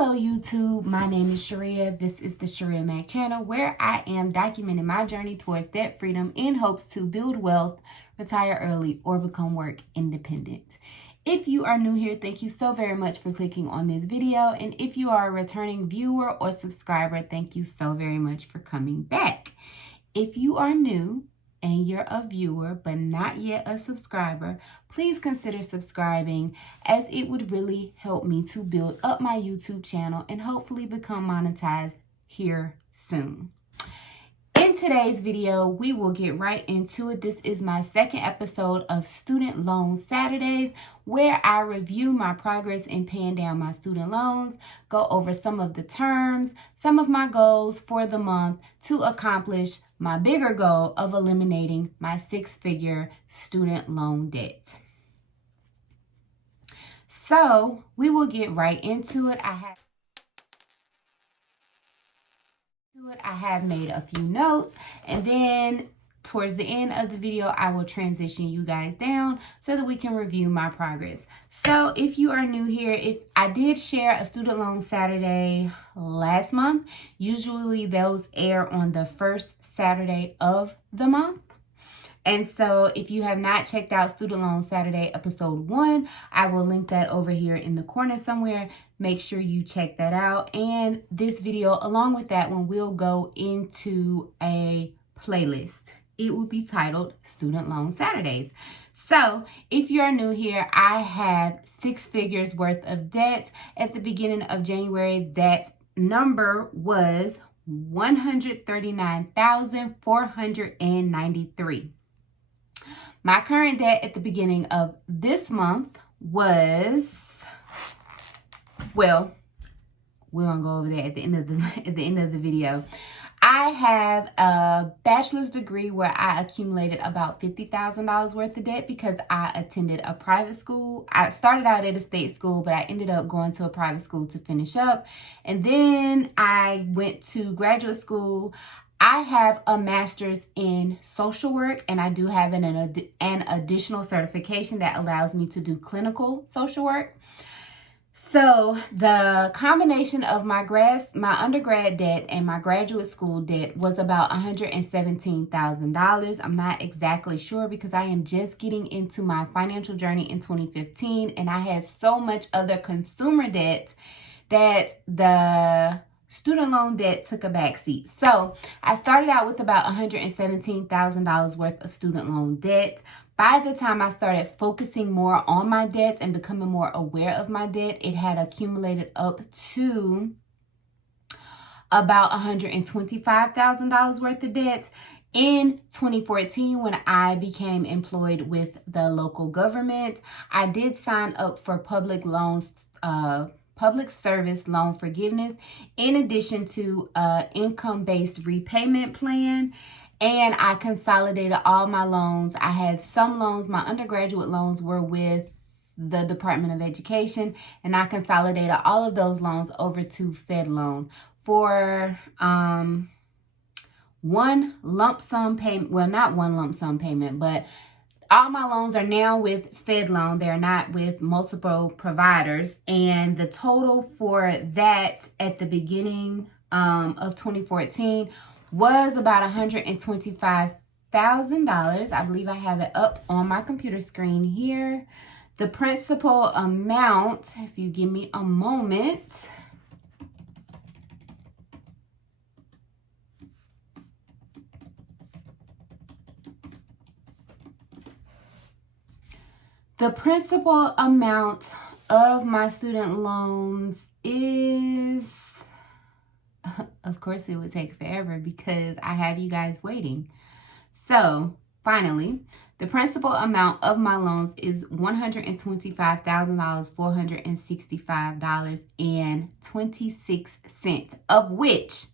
Hello YouTube, my name is Shirria. This is the Shirria Mac channel where I am documenting my journey towards debt freedom in hopes to build wealth, retire early, or become work independent. If you are new here, thank you so very much for clicking on this video. And if you are a returning viewer or subscriber, thank you so very much for coming back. If you are new and you're a viewer but not yet a subscriber, please consider subscribing, as it would really help me to build up my YouTube channel and hopefully become monetized here soon. In today's video, we will get right into it. This is my second episode of Student Loan Saturdays, where I review my progress in paying down my student loans, go over some of the terms, some of my goals for the month to accomplish my bigger goal of eliminating my six-figure student loan debt. So we will get right into it. I have made a few notes, and then towards the end of the video, I will transition you guys down so that we can review my progress. So if you are new here, I did share a student loan Saturday last month. Usually those air on the first Saturday of the month. And so if you have not checked out Student Loan Saturday episode 1, I will link that over here in the corner somewhere. Make sure you check that out. And this video, along with that one, will go into a playlist. It will be titled Student Loan Saturdays. So if you're new here, I have 6 figures worth of debt. At the beginning of January, that number was $139,493. My current debt at the beginning of this month was, well, we're gonna go over that at the end of the video. I have a bachelor's degree where I accumulated about $50,000 worth of debt because I attended a private school. I started out at a state school, but I ended up going to a private school to finish up. And then I went to graduate school. I have a master's in social work, and I do have an additional certification that allows me to do clinical social work. So the combination of my undergrad debt and my graduate school debt was about $117,000. I'm not exactly sure because I am just getting into my financial journey in 2015, and I had so much other consumer debt that the student loan debt took a backseat. So I started out with about $117,000 worth of student loan debt. By the time I started focusing more on my debt and becoming more aware of my debt, it had accumulated up to about $125,000 worth of debt. In 2014, when I became employed with the local government, I did sign up for public service loan forgiveness, in addition to income-based repayment plan. And I consolidated all my loans. I had some loans, my undergraduate loans were with the Department of Education, and I consolidated all of those loans over to Fed Loan for one lump sum payment. Well, not one lump sum payment, but all my loans are now with Fed Loan. They're not with multiple providers. And the total for that at the beginning of 2014 was about $125,000. I believe I have it up on my computer screen here. The principal amount, if you give me a moment, the principal amount of my student loans is, of course it would take forever because I have you guys waiting. So finally, the principal amount of my loans is $125,465.26, of which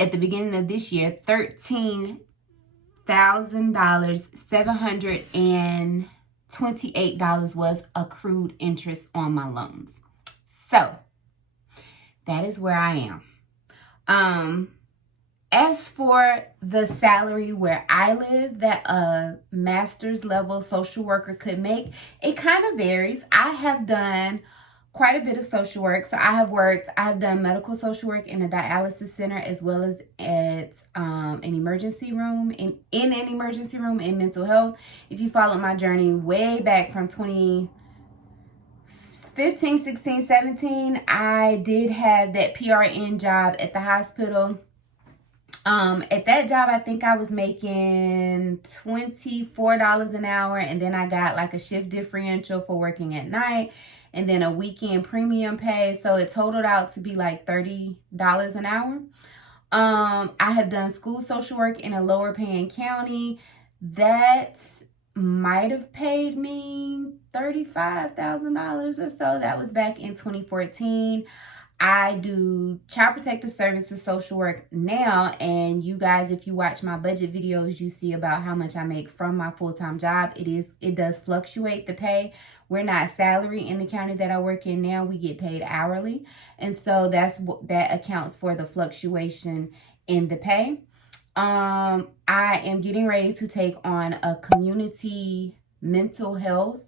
at the beginning of this year, $13,728 was accrued interest on my loans. So that is where I am. As for the salary where I live that a master's level social worker could make, it kind of varies. I have done quite a bit of social work. So I have done medical social work in a dialysis center, as well as at an emergency room, in an emergency room in mental health. If you followed my journey way back from 2015, 16, 17, I did have that PRN job at the hospital. At that job, I think I was making $24 an hour, and then I got like a shift differential for working at night, and then a weekend premium pay. So it totaled out to be like $30 an hour. I have done school social work in a lower paying county. That might have paid me $35,000 or so. That was back in 2014. I do child protective services social work now, and you guys, if you watch my budget videos, you see about how much I make from my full-time job. It does fluctuate, the pay. We're not salary in the county that I work in now. We get paid hourly, and so that accounts for the fluctuation in the pay. I am getting ready to take on a community mental health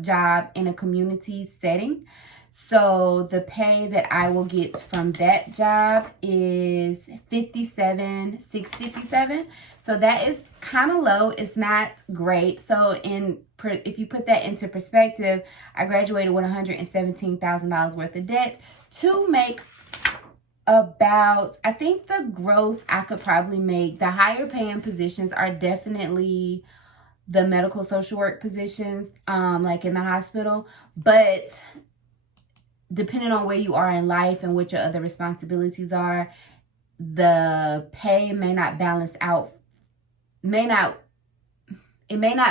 job in a community setting. So the pay that I will get from that job is $57,657. So that is kind of low. It's not great. So if you put that into perspective, I graduated with $117,000 worth of debt to make about, I think the gross I could probably make, the higher paying positions are definitely the medical social work positions, like in the hospital, but depending on where you are in life and what your other responsibilities are, the pay may not balance out, it may not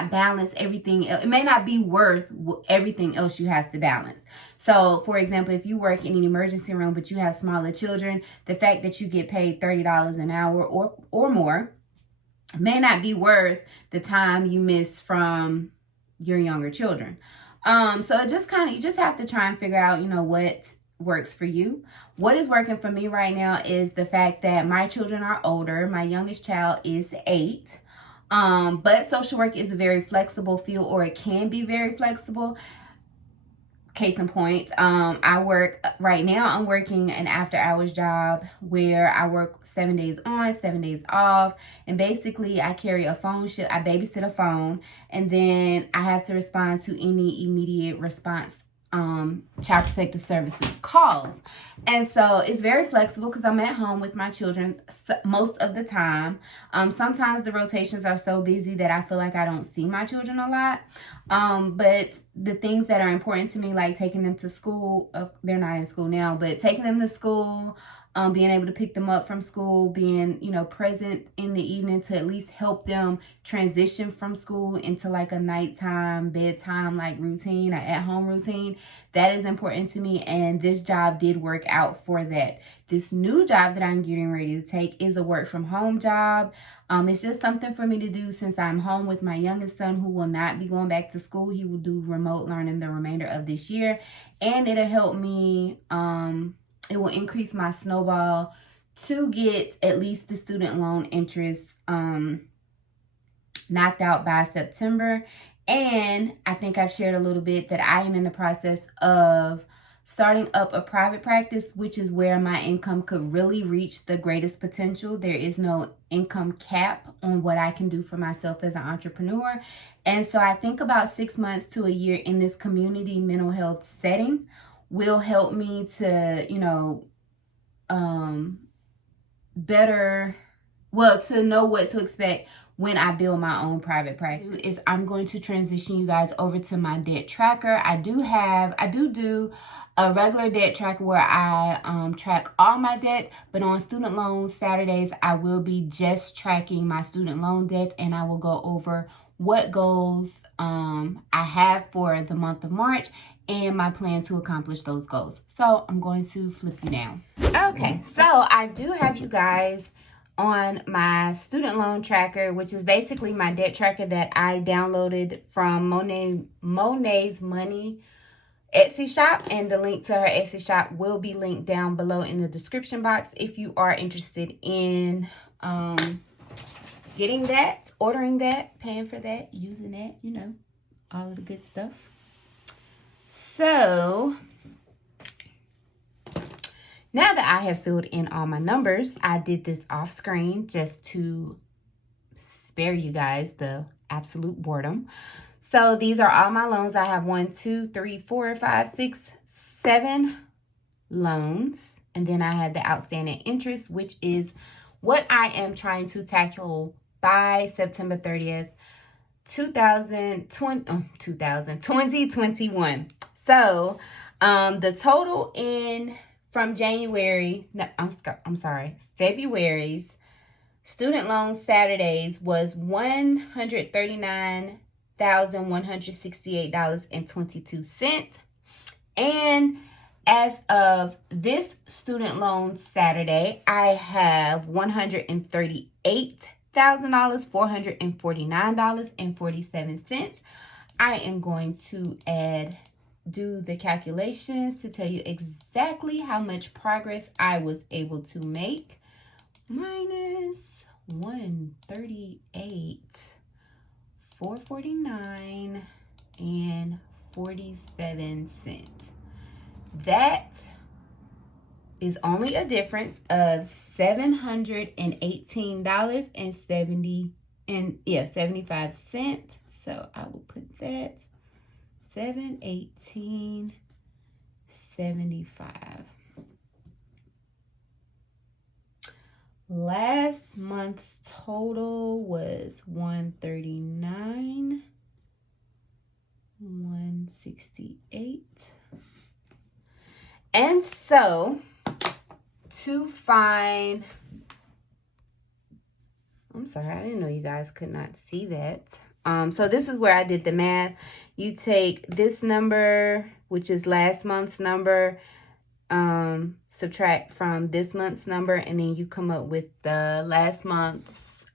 balance everything. It may not be worth everything else you have to balance. So, for example, if you work in an emergency room, but you have smaller children, the fact that you get paid $30 an hour or more may not be worth the time you miss from your younger children. So it just you just have to try and figure out, what works for you. What is working for me right now is the fact that my children are older. My youngest child is 8. But social work is a very flexible field, or it can be very flexible. Case in point, I'm working an after hours job where I work 7 days on, 7 days off. And basically I carry a phone shift. I babysit a phone, and then I have to respond to any immediate response child protective services calls. And so it's very flexible because I'm at home with my children most of the time. Sometimes the rotations are so busy that I feel like I don't see my children a lot. But the things that are important to me, like taking them to school, they're not in school now, but taking them to school, being able to pick them up from school, being, present in the evening to at least help them transition from school into like a nighttime, bedtime like routine, or at-home routine. That is important to me, and this job did work out for that. This new job that I'm getting ready to take is a work-from-home job. It's just something for me to do since I'm home with my youngest son, who will not be going back to school. He will do remote learning the remainder of this year, and it'll help me, it will increase my snowball to get at least the student loan interest knocked out by September. And I think I've shared a little bit that I am in the process of starting up a private practice, which is where my income could really reach the greatest potential. There is no income cap on what I can do for myself as an entrepreneur. And so I think about 6 months to a year in this community mental health setting will help me to, to know what to expect when I build my own private practice. I'm going to transition you guys over to my debt tracker. I do do a regular debt tracker where I track all my debt, but on student loan Saturdays, I will be just tracking my student loan debt, and I will go over what goals I have for the month of March and my plan to accomplish those goals. So I'm going to flip you down. Okay, so I do have you guys on my student loan tracker, which is basically my debt tracker that I downloaded from Monet's Money Etsy shop, and the link to her Etsy shop will be linked down below in the description box if you are interested in getting that, ordering that, paying for that, using that, all of the good stuff. So Now that I have filled in all my numbers, I did this off screen just to spare you guys the absolute boredom. So these are all my loans. I have 1, 2, 3, 4, 5, 6, 7 loans. And then I have the outstanding interest, which is what I am trying to tackle by September 30th, 2021. So the total from January, no, I'm sorry, February's student loan Saturdays was $139,168.22. And as of this student loan Saturday, I have $138,449.47. I am going to do the calculations to tell you exactly how much progress I was able to make. Minus 138,449 and 47 cents. That is only a difference of $718.75. So I will put that $718.75. Last month's total was $139,168. And so to find, I'm sorry, I didn't know you guys could not see that. So this is where I did the math. You take this number, which is last month's number, subtract from this month's number, and then you come up with the last month's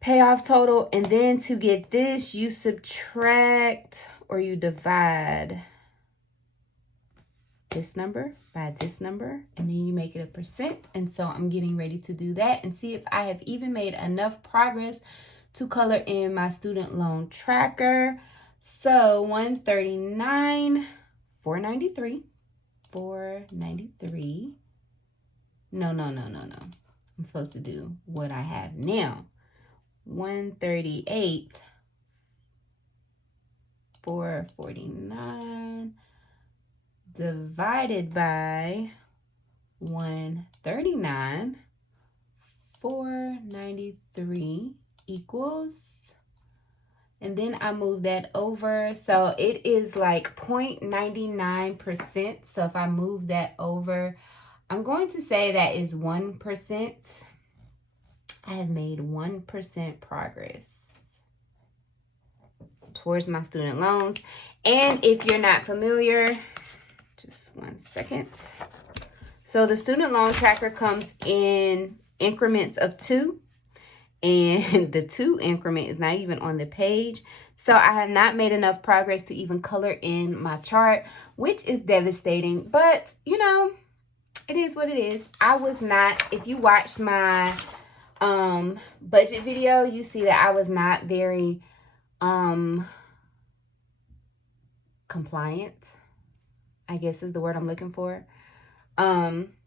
payoff total. And then to get this, you subtract or you divide this number by this number, and then you make it a percent. And so I'm getting ready to do that and see if I have even made enough progress to color in my student loan tracker. So 139,493. 493. No. I'm supposed to do what I have now. 138,449 divided by 139,493 equals, and then I move that over. So it is like 0.99%. So if I move that over, I'm going to say that is 1%. I have made 1% progress towards my student loans. And if you're not familiar, just 1 second. So the student loan tracker comes in increments of 2. And the 2 increment is not even on the page. So I have not made enough progress to even color in my chart, which is devastating. But, you know, it is what it is. I was not, if you watched my budget video, you see that I was not very compliant, I guess is the word I'm looking for,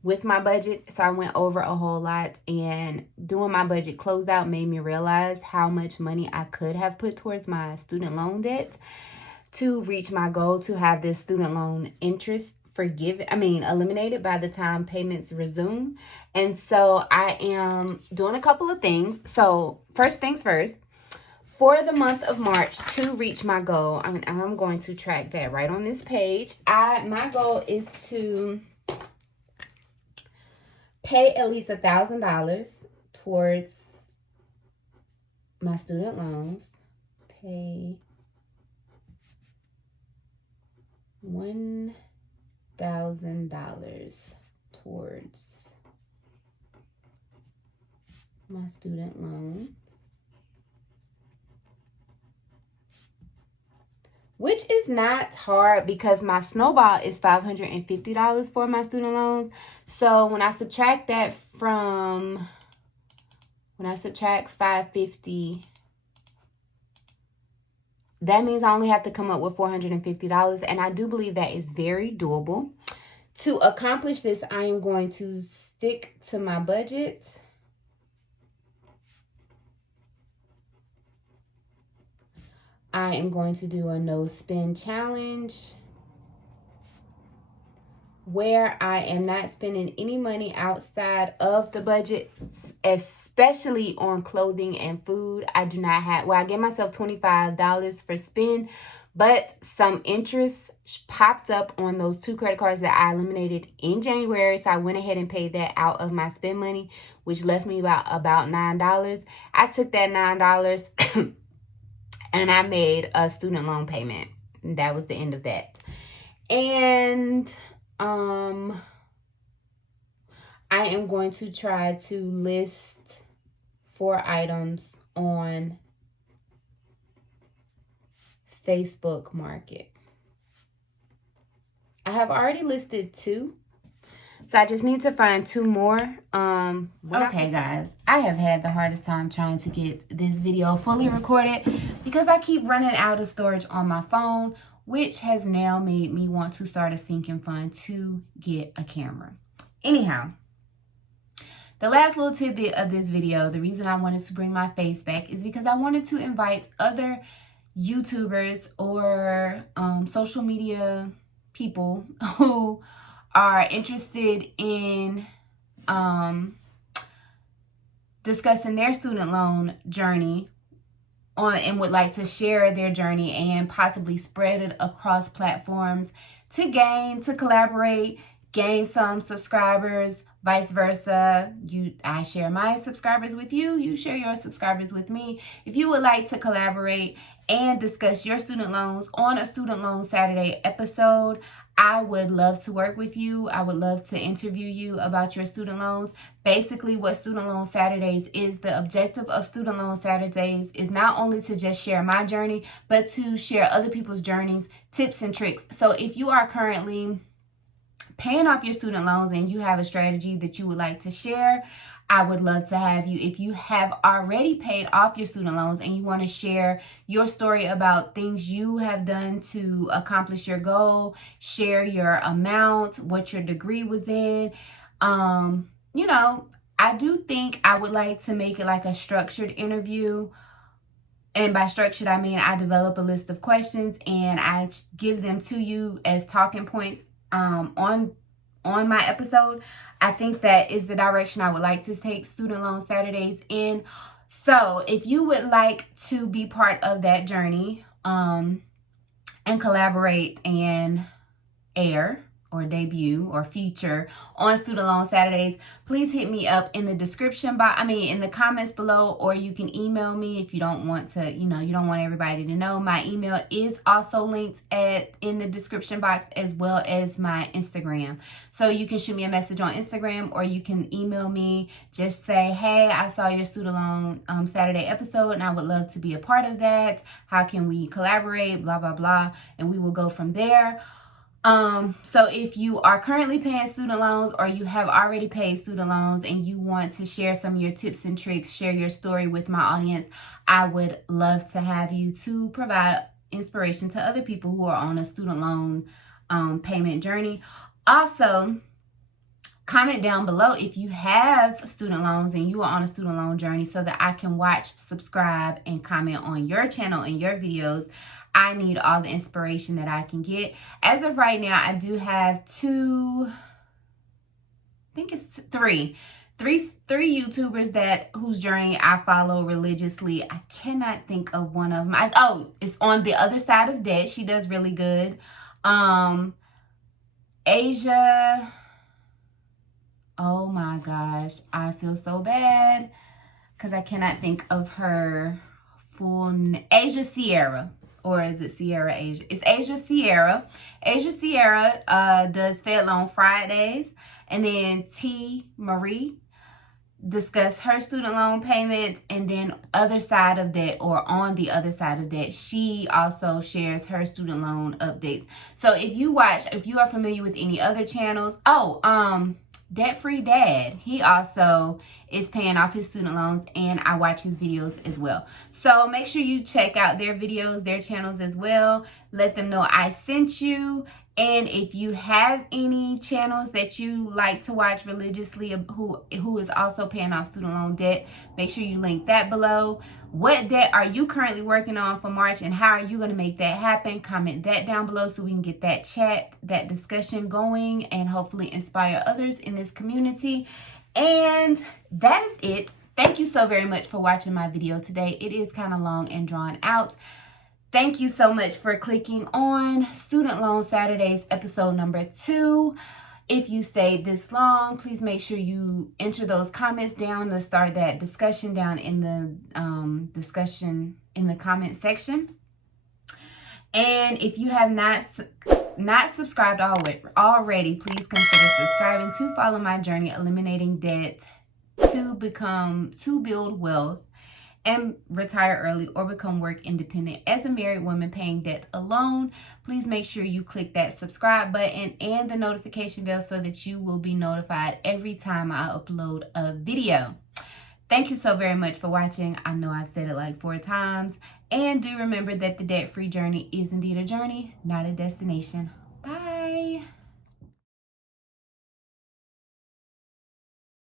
with my budget. So I went over a whole lot, and doing my budget closeout made me realize how much money I could have put towards my student loan debt to reach my goal to have this student loan interest eliminated by the time payments resume. And so I am doing a couple of things. So first things first, for the month of March, to reach my goal, I'm going to track that right on this page. My goal is to pay at least $1,000 towards my student loans. Pay $1,000 towards my student loan, which is not hard because my snowball is $550 for my student loans. So when I subtract that from, when I subtract 550, that means I only have to come up with $450. And I do believe that is very doable To accomplish this, I am going to stick to my budget. I am going to do a no spend challenge where I am not spending any money outside of the budget, especially on clothing and food. I do not have, well, I gave myself $25 for spend, but some interest popped up on those 2 credit cards that I eliminated in January. So I went ahead and paid that out of my spend money, which left me about $9. I took that $9 and I made a student loan payment. That was the end of that. And I am going to try to list 4 items on Facebook Market. I have already listed 2. So I just need to find 2 more. Okay, guys. I have had the hardest time trying to get this video fully recorded because I keep running out of storage on my phone, which has now made me want to start a sinking fund to get a camera. Anyhow, the last little tidbit of this video, the reason I wanted to bring my face back is because I wanted to invite other YouTubers or social media people who are interested in discussing their student loan journey and would like to share their journey and possibly spread it across platforms to collaborate, gain some subscribers, vice versa. I share my subscribers with you, you share your subscribers with me. If you would like to collaborate and discuss your student loans on a Student Loan Saturday episode, I would love to work with you. I would love to interview you about your student loans. Basically, what Student Loan Saturdays is, the objective of Student Loan Saturdays is not only to just share my journey, but to share other people's journeys, tips and tricks. So if you are currently paying off your student loans and you have a strategy that you would like to share, I would love to have you. If you have already paid off your student loans and you want to share your story about things you have done to accomplish your goal, share your amount, what your degree was in, you know, I do think I would like to make it like a structured interview. And by structured, I mean I develop a list of questions and I give them to you as talking points on my episode. I think that is the direction I would like to take Student Loan Saturdays in. So if you would like to be part of that journey and collaborate and air or debut or feature on Student Loan Saturdays, please hit me up in the description box, in the comments below, or you can email me if you don't want to, you don't want everybody to know. My email is also linked in the description box, as well as my Instagram. So you can shoot me a message on Instagram or you can email me. Just say, hey, I saw your Student Loan Saturday episode and I would love to be a part of that. How can we collaborate? Blah, blah, blah. And we will go from there. So if you are currently paying student loans or you have already paid student loans and you want to share some of your tips and tricks, share your story with my audience, I would love to have you to provide inspiration to other people who are on a student loan payment journey. Also, comment down below if you have student loans and you are on a student loan journey so that I can watch, subscribe, and comment on your channel and your videos. I need all the inspiration that I can get. As of right now, I do have three YouTubers whose journey I follow religiously. I cannot think of one of them. It's On the Other Side of Debt. She does really good. Asia. Oh my gosh, I feel so bad because I cannot think of her full name. Asia Sierra. Or is it Sierra Asia? It's Asia Sierra. Asia Sierra does Fed Loan Fridays. And then T. Marie discuss her student loan payments. And then other side of that, or on the other side of that, she also shares her student loan updates. So if you are familiar with any other channels, Debt Free Dad, he also is paying off his student loans, and I watch his videos as well. So make sure you check out their videos, their channels as well. Let them know I sent you. And if you have any channels that you like to watch religiously who is also paying off student loan debt, make sure you link that below. What debt are you currently working on for March, and how are you going to make that happen? Comment that down below so we can get that chat, that discussion going, and hopefully inspire others in this community. And that is it. Thank you so very much for watching my video today. It is kind of long and drawn out. Thank you so much for clicking on Student Loan Saturdays episode number 2. If you stayed this long, please make sure you enter those comments down to start that discussion down in the discussion in the comment section. And if you have not subscribed already, please consider subscribing to follow my journey eliminating debt to build wealth and retire early or become work independent as a married woman paying debt alone. Please make sure you click that subscribe button and the notification bell so that you will be notified every time I upload a video. Thank you so very much for watching. I know I've said it like 4 times. And do remember that the debt-free journey is indeed a journey, not a destination.